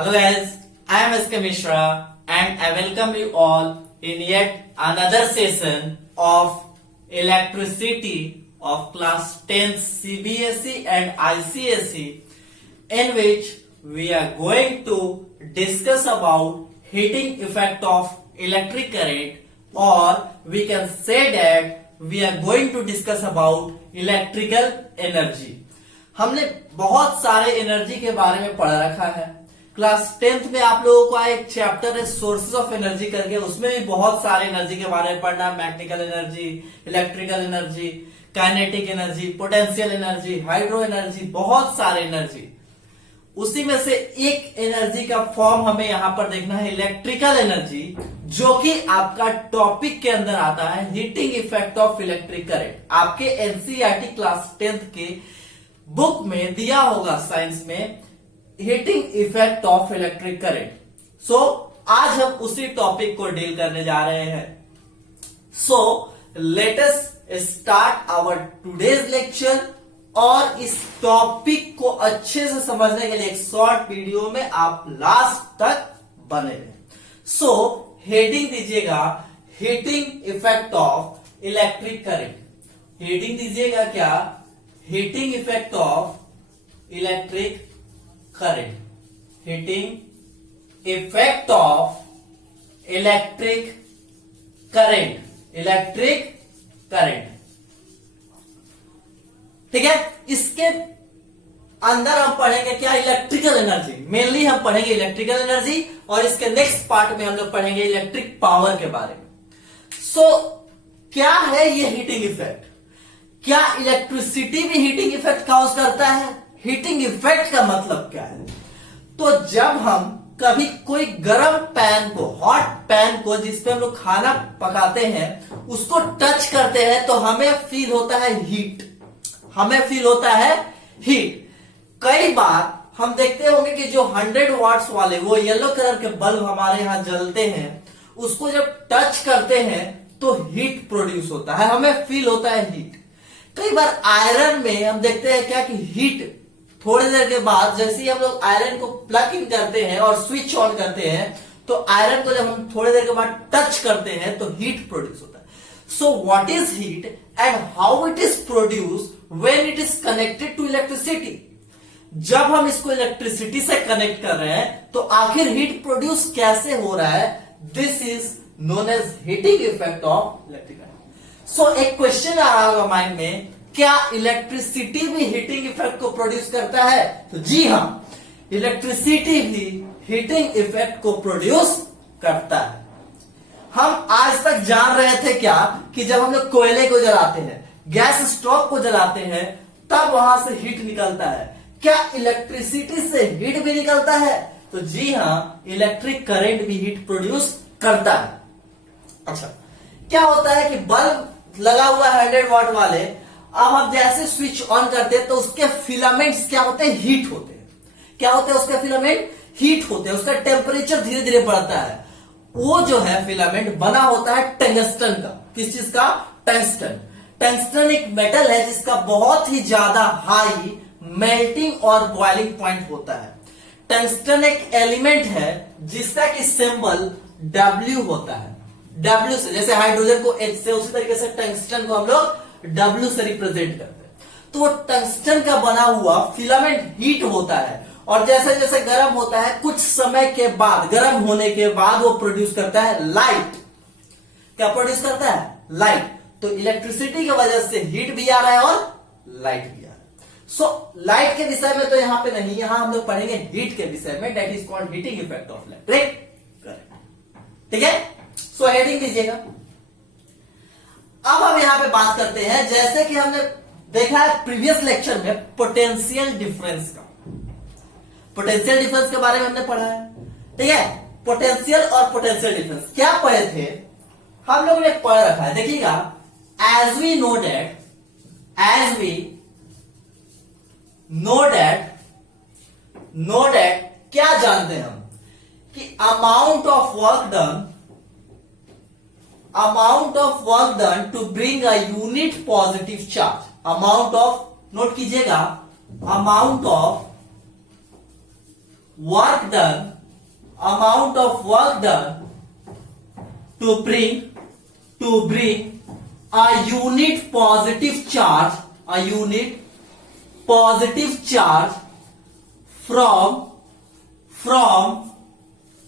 Hello guys, I am SK Mishra and I welcome you all in yet another session of electricity of class 10 CBSE and ICSE, in which we are going to discuss about heating effect of electric current, or we can say that we are going to discuss about electrical energy. हमने बहुत सारे energy के बारे में पढ़ रखा है। Class 10th में आप लोगों का एक चैप्टर है सोर्सेज ऑफ एनर्जी करके, उसमें भी बहुत सारे एनर्जी के बारे में पढ़ना, mechanical energy, electrical energy, kinetic energy, potential energy, hydro energy, बहुत सारे एनर्जी। उसी में से एक एनर्जी का फॉर्म हमें यहां पर देखना है, इलेक्ट्रिकल एनर्जी, जो कि आपका टॉपिक के अंदर आता है heating effect of electric current. आपके एनसीईआरटी क्लास 10th के बुक में दिया होगा साइंस में heating effect of electric current. So आज हम उसी टॉपिक को डील करने जा रहे हैं। So let us start our today's lecture. और इस टॉपिक को अच्छे से समझने के लिए एक शॉर्ट वीडियो में आप लास्ट तक बने रहें। सो हेडिंग दीजिएगा heating effect of electric current. Heading दीजिएगा क्या? Heating effect of electric current. Heating effect of electric current. Electric current, ठीक है। इसके अंदर हम पढ़ेंगे क्या? Electrical energy. मेनली हम पढ़ेंगे इलेक्ट्रिकल एनर्जी, और इसके नेक्स्ट पार्ट में हम लोग पढ़ेंगे इलेक्ट्रिक पावर के बारे में। सो क्या है ये हीटिंग इफेक्ट? क्या इलेक्ट्रिसिटी भी हीटिंग इफेक्ट कॉज करता है? हीटिंग इफेक्ट का मतलब क्या है? तो जब हम कभी कोई गर्म पैन को, हॉट पैन को, जिसपे हम लोग खाना पकाते हैं, उसको टच करते हैं तो हमें फील होता है हीट। हमें फील होता है हीट। कई बार हम देखते होंगे कि जो 100 वाट्स वाले वो येलो कलर के बल्ब हमारे यहां जलते हैं, उसको जब टच करते हैं तो हीट प्रोड्यूस होता है, हमें फील होता है हीट। कई बार आयरन में हम देखते हैं क्या कि हीट थोड़ी देर के बाद, जैसे ही हम लोग आयरन को प्लग इन करते हैं और स्विच ऑन करते हैं, तो आयरन को जब हम थोड़ी देर के बाद टच करते हैं तो हीट प्रोड्यूस होता है। So what is heat and how it is produce when it is connected to electricity? जब हम इसको इलेक्ट्रिसिटी से कनेक्ट कर रहे हैं तो आखिर हीट प्रोड्यूस कैसे हो रहा है? This is known as heating effect of electric current. So एक क्वेश्चन आ रहा होगा माइंड में, क्या इलेक्ट्रिसिटी भी हीटिंग इफेक्ट को प्रोड्यूस करता है? तो जी हां, इलेक्ट्रिसिटी भी हीटिंग इफेक्ट को प्रोड्यूस करता है। हम आज तक जान रहे थे क्या कि जब हम लोग कोयले को जलाते हैं, गैस स्टोव को जलाते हैं, तब वहां से हीट निकलता है। क्या इलेक्ट्रिसिटी से हीट भी निकलता है? तो जी हां, इलेक्ट्रिक करंट भी हीट प्रोड्यूस करता है। अच्छा, क्या होता है कि बल्ब लगा हुआ है 100 वाट वाले, अब हम जैसे स्विच ऑन करते हैं तो उसके फिलामेंट्स क्या होते हैं? हीट होते हैं। क्या होते हैं उसके फिलामेंट? हीट होते हैं। उसका टेम्परेचर धीरे धीरे बढ़ता है। वो जो है फिलामेंट बना होता है टंगस्टन का। किस चीज का? टंगस्टन। टंगस्टन एक मेटल है जिसका बहुत ही ज्यादा हाई मेल्टिंग और बॉइलिंग पॉइंट होता है। टंगस्टन एक एलिमेंट है जिसका कि सिंबल W होता है। W से, जैसे हाइड्रोजन को H से, उसी तरीके से टंगस्टन को हम लोग W से रिप्रेजेंट करते हैं। तो टंगस्टन का बना हुआ फिलामेंट हीट होता है, और जैसे जैसे गर्म होता है, कुछ समय के बाद, गर्म होने के बाद वो प्रोड्यूस करता है लाइट। क्या प्रोड्यूस करता है? लाइट। तो इलेक्ट्रिसिटी की वजह से हीट भी आ रहा है और लाइट भी आ रहा है। सो लाइट के विषय में तो यहां पे नहीं, यहां हम लोग पढ़ेंगे हीट के विषय में, that is called heating effect of electric current. ठीक है। सो हेडिंग दीजिएगा। अब हम यहां पे बात करते हैं, जैसे कि हमने देखा है प्रीवियस लेक्चर में पोटेंशियल डिफरेंस का। पोटेंशियल डिफरेंस के बारे में हमने पढ़ा है, ठीक है। पोटेंशियल और पोटेंशियल डिफरेंस क्या पढ़े थे? हम लोगों ने पढ़ रखा है, देखिएगा। एज वी नो दैट क्या जानते हैं हम कि amount of work done to bring a unit positive charge. Amount of, note कीजिएगा, amount of work done, amount of work done to bring a unit positive charge from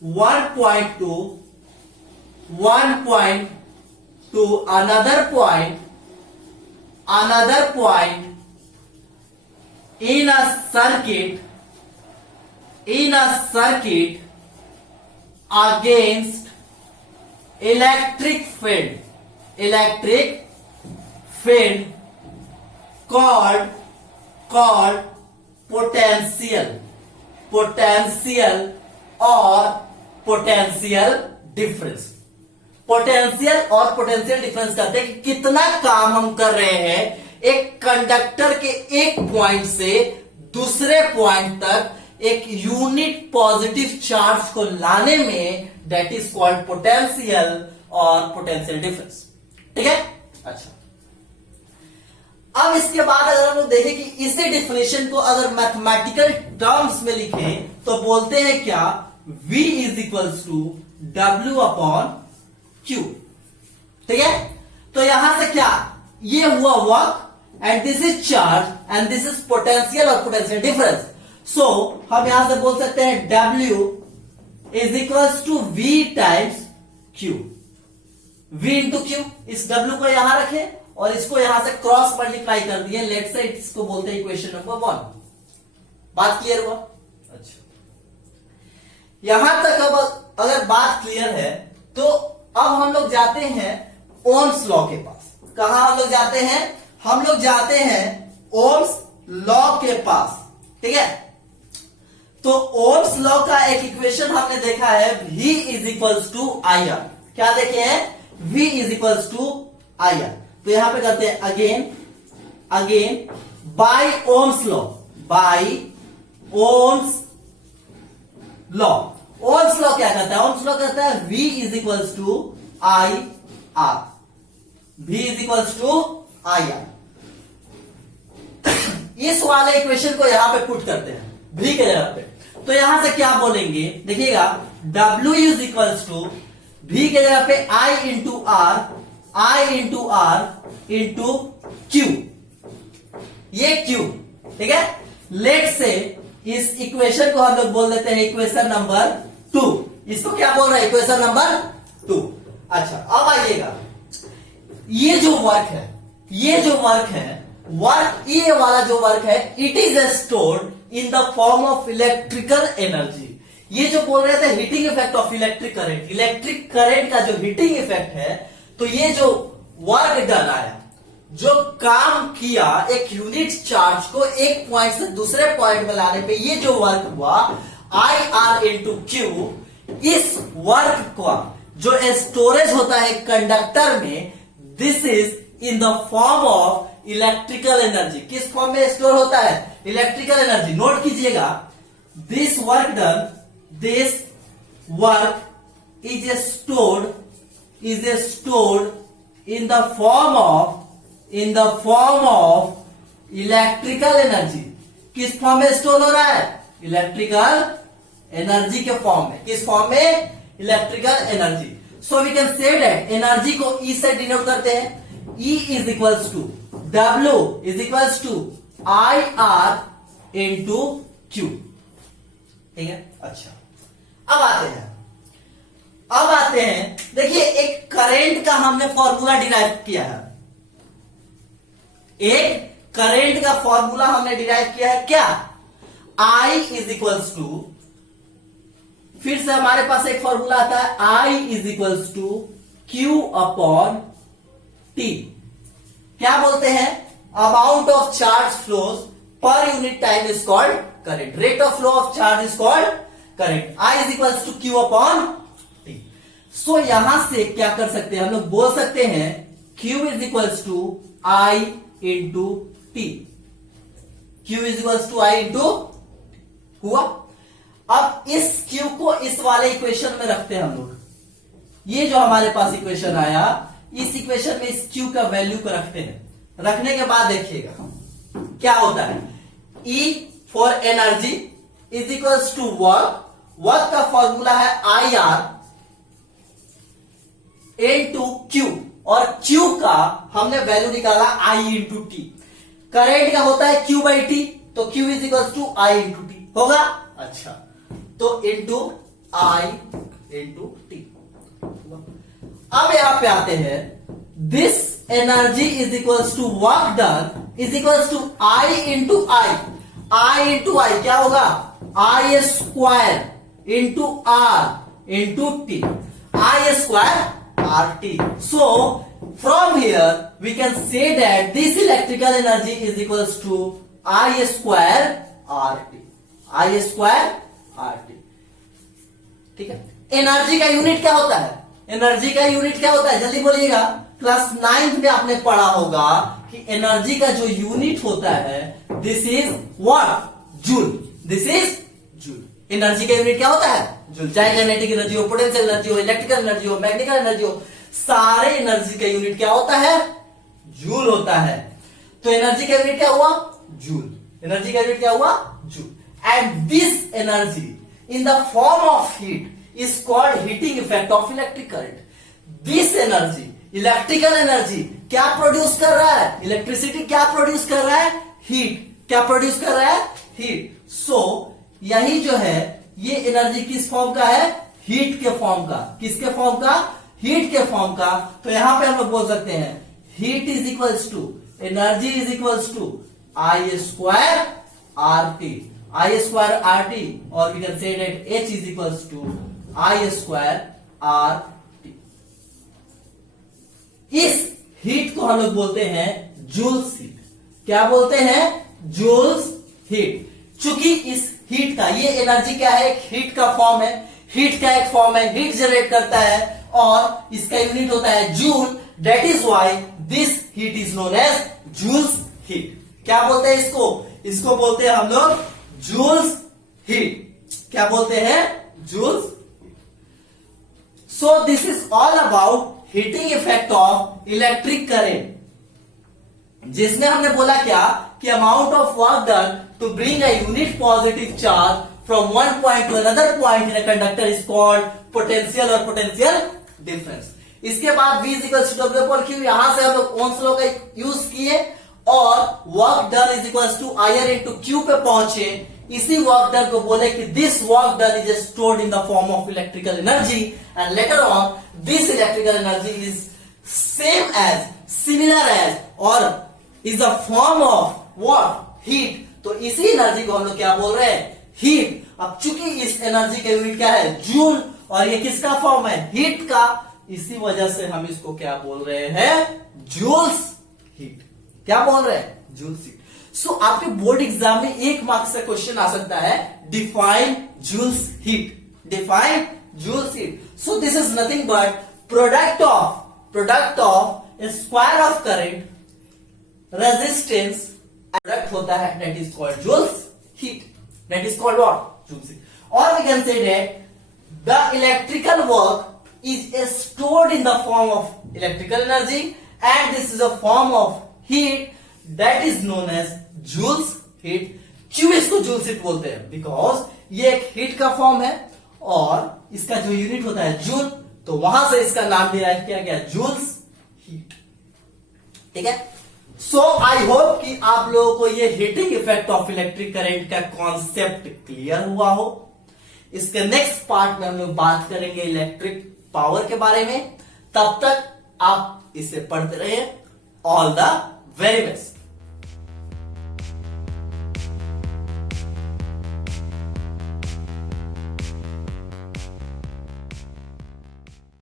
one point to another point in a circuit against electric field called potential or potential difference. Potential और potential difference कहते हैं कि कितना काम हम कर रहे हैं एक कंडक्टर के एक पॉइंट से दूसरे पॉइंट तक एक यूनिट पॉजिटिव चार्ज को लाने में, दैट इज कॉल्ड पोटेंशियल और पोटेंशियल डिफरेंस. ठीक है. अच्छा, अब इसके बाद अगर हम लोग देखें कि इसी डिफिनेशन को अगर मैथमेटिकल टर्म्स में लिखें तो बोलते हैं क्या, V is equals to W upon Q. ठीक है. तो यहां से क्या, ये हुआ work and this is charge and this is potential और पोटेंशियल डिफरेंस. सो हम यहां से बोल सकते हैं W is equals to V times Q. V into Q. इस W को यहां रखें और इसको यहां से क्रॉस मल्टीप्लाई कर दिए. लेट्स से इसको बोलते हैं इक्वेशन नंबर 1. बात क्लियर हुआ? अच्छा, यहां तक अब अगर बात क्लियर है तो अब हम लोग जाते हैं ओम्स लॉ के पास. कहां हम लोग जाते हैं? हम लोग जाते हैं ओम्स लॉ के पास. ठीक है. तो ओम्स लॉ का एक इक्वेशन हमने देखा है, V is equals to IR. क्या देखे हैं? V is equals to IR. तो यहां पे करते हैं again by ohm's law. Ohm's law क्या कहता है? ओम्स लॉ कहता है V is equals to IR. V is equals to IR. इस वाले इक्वेशन को यहां पे पुट करते हैं V के जगह पे. तो यहां से क्या बोलेंगे? देखिएगा, W is equals to V के जगह पे I into R into Q. ये Q. ठीक है. लेट से इस इक्वेशन को हम लोग बोल देते हैं इक्वेशन नंबर 2. इसको क्या बोल रहे हैं? Equation number 2. अच्छा, अब आइएगा, ये जो वर्क वाला जो वर्क है it is stored in the form of electrical energy. ये जो बोल रहे थे heating effect of electric current का जो हीटिंग इफेक्ट है, तो ये जो वर्क डन आया, जो काम किया एक यूनिट चार्ज को एक पॉइंट से दूसरे पॉइंट में लाने पे, ये जो वर्क हुआ IR इंटू Q, इस वर्क का जो स्टोरेज होता है कंडक्टर में, this is in the form of electrical energy. किस फॉर्म में स्टोर होता है? Electrical energy. नोट कीजिएगा, this work is stored in the form of electrical energy. किस फॉर्म में स्टोर हो रहा है? इलेक्ट्रिकल एनर्जी के फॉर्म में. किस फॉर्म में? Electrical energy. So we can say that energy को E से डिनोट करते हैं. E is equals to W is equals to IR into Q. ठीक है. अच्छा, अब आते हैं देखिए, एक करंट का हमने फॉर्मूला डिराइव किया है. एक करंट का फॉर्मूला हमने डिराइव किया है. क्या? I इज इक्वल्स टू, फिर से हमारे पास एक फॉर्मूला आता है, I is equals to Q upon T. क्या बोलते हैं? Amount of charge flows per unit time is called current. Rate of flow of charge is called current. I is equals to Q upon T. So यहां से क्या कर सकते हैं? हम लोग बोल सकते हैं Q is equals to I into T. Q is equals to I into हुआ. अब इस Q को इस वाले इक्वेशन में रखते हैं हम लोग. ये जो हमारे पास इक्वेशन आया, इस इक्वेशन में इस Q का वैल्यू को रखते हैं. रखने के बाद देखिएगा क्या होता है. E for energy is equals to work, work का फॉर्मूला है IR इनटू Q, और Q का हमने वैल्यू निकाला I इंटू टी। करेंट का होता है Q बाई टी, तो Q is equals to I into T होगा। अच्छा, तो इंटू I इंटू टी। अब यहां पे आते हैं, this energy is equals to work done is equals to I into I into I क्या होगा, I स्क्वायर इंटू R इंटू T, I square R T. So from here we can say that this electrical energy is equals to I square R T, I square R T. ठीक है, energy का unit क्या होता है, energy का unit क्या होता है, जल्दी बोलिएगा। क्लास 9th में आपने पढ़ा होगा कि एनर्जी का जो यूनिट होता है, this is what, joule, this is joule. Energy का यूनिट क्या होता है, जूल। चाहे काइनेटिक एनर्जी हो, पोटेंशियल एनर्जी हो, इलेक्ट्रिकल एनर्जी हो, मैग्नेटिकल एनर्जी हो, सारे एनर्जी का यूनिट क्या होता है, जूल होता है। तो एनर्जी का यूनिट क्या हुआ, जूल। एनर्जी का यूनिट क्या हुआ, joule. And this energy in the form of heat is called heating effect of electric current. This energy, electrical energy क्या प्रोड्यूस कर रहा है, इलेक्ट्रिसिटी क्या प्रोड्यूस कर रहा है, हीट। क्या प्रोड्यूस कर रहा है, हीट। सो यही जो है ये एनर्जी किस फॉर्म का है, हीट के फॉर्म का। किसके फॉर्म का, हीट के फॉर्म का। तो यहां पे हम लोग बोल सकते हैं heat is equals to, energy is equals to I square R T, I square R T, और we can say that H is equals to I square R T. इस हीट को हम लोग बोलते हैं जूल्स हीट। क्या बोलते हैं, जूल्स हीट। चूंकि इस हीट का, ये एनर्जी क्या है, एक हीट का फॉर्म है, हीट का एक फॉर्म है, हीट जनरेट करता है और इसका यूनिट होता है joule. That is why this heat is known as joule's heat. क्या बोलते हैं इसको, इसको बोलते हैं हम लोग जूल्स हीट। क्या बोलते हैं, joules. So this is all about heating effect of electric current, जिसमें हमने बोला क्या कि amount of work done to bring a unit positive charge from one point to another point in a conductor is called potential or potential difference. इसके बाद V is equals to W upon Q, यहां से हम लोग Ohm's law का use किए और work done is equals to IR into Q पे पहुंचे। इसी वर्क डन को बोले कि this work done is stored in the form of electrical energy, and later on this electrical energy is same as, similar as, और is the form of what, heat. तो इसी energy को हम लोग क्या बोल रहे हैं, हीट। अब चूंकि इस एनर्जी का यूनिट क्या है, जूल, और ये किसका फॉर्म है, हीट का, इसी वजह से हम इसको क्या बोल रहे हैं, जूल्स हीट। क्या बोल रहे हैं, जूल्स हीट। सो आपके बोर्ड एग्जाम में 1 मार्क्स का क्वेश्चन आ सकता है, define Joule's heat, define Joule's heat. So this is nothing but product of square of current, resistance, product होता है, that is called Joule's heat, that is called what, Joule's heat. और we can say that the electrical work is stored in the form of electrical energy and this is a form of heat that is known as joules heat। क्यों इसको joules heat बोलते हैं, because ये एक heat का form है और इसका जो यूनिट होता है जूल, तो वहां से इसका नाम डिराइव किया गया जूल्स हीट। ठीक है, सो आई होप कि आप लोगों को ये heating effect of electric current का कॉन्सेप्ट क्लियर हुआ हो। इसके नेक्स्ट पार्ट में हम लोग बात करेंगे इलेक्ट्रिक पावर के बारे में। तब तक आप इसे पढ़ते रहिए। All the very best.